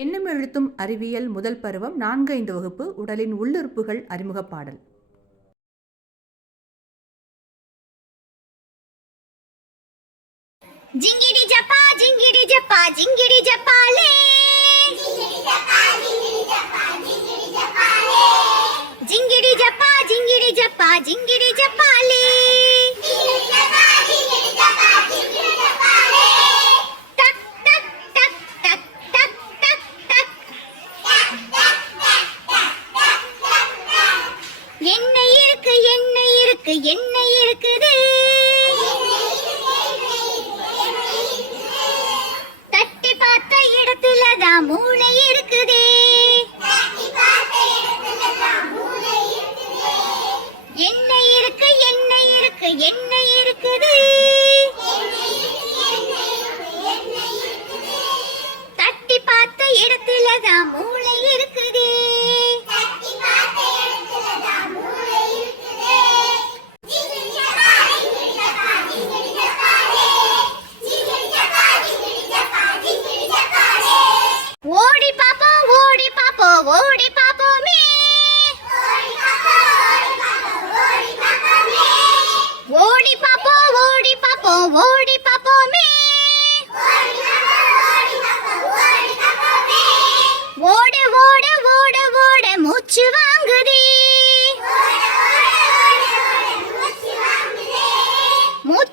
எண்ணம் எழுத்தும் அறிவியல் முதல் பருவம் நான்கைந்து வகுப்பு உடலின் உள்ளுறுப்புகள் அறிமுகப்பாடல் ஜிங்கிடி ஜப்பா ஜிங்கிடி ஜப்பா ஜிங்கிடி ஜப்பாலே. ஜிங்கிடி ஜப்பா ஜிங்கிடி ஜப்பா ஜிங்கிடி என்ன இருக்கு என்ன இருக்கு என்ன இருக்குது? தட்டி பார்த்த இடத்துல தான் மூளை இருக்குதே. என்ன இருக்கு என்ன இருக்கு என்ன இருக்குது? தட்டி பார்த்த இடத்துல தான் மூளை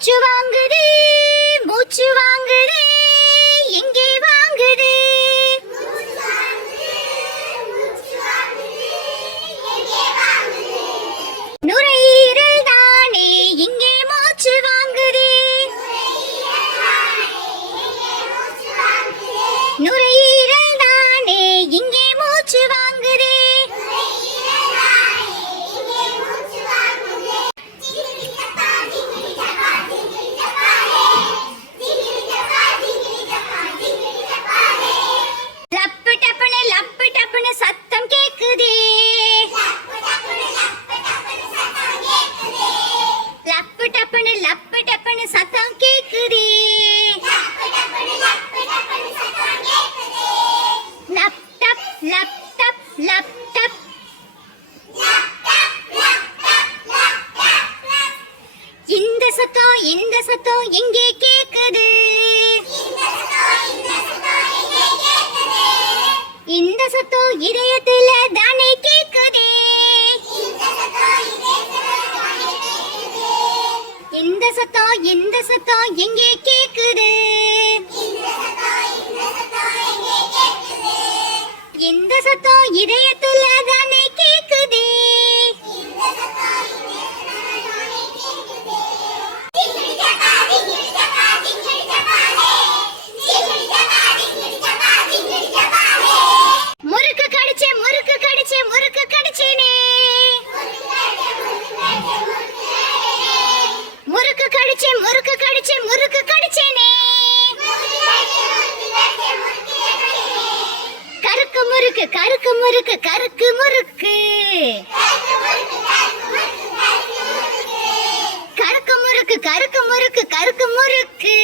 Çuval சத்தம் இந்த சத்தம் எங்கே கேக்குது? இந்த சத்தம் இதயத்துல தானே கேக்குதே? இந்த சத்தம் இந்த சத்தம் எங்கே கேக்குது? இந்த சத்தம் இதயத்துல தானே கேக்குதே முறுக்கு கடிச்சே முறுக்கு கடிச்சே முறுக்கு கடிச்சேனே முறுக்கு கடிச்சே முறுக்கு கடிச்சே முறுக்கு கடிச்சேனே கருக்கு முறுக்கு கருக்கு முறுக்கு கருக்கு முறுக்கு. கருக்கு முறுக்கு கருக்கு முறுக்கு கருக்கு முறுக்கு.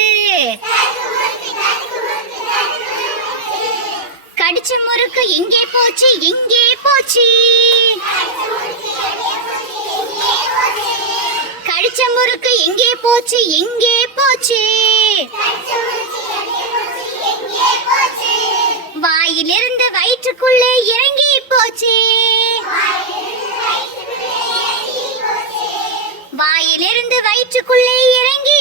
கடிச்ச முறுக்கு எங்கே போச்சு எங்கே போச்சு. கடிச்ச முறுக்கு எங்கே போச்சு எங்கே போச்சு. வாயிலிருந்து வயிற்றுக்குள்ளே இறங்கி போச்சு. வாயிலிருந்து வயிற்றுக்குள்ளே இறங்கி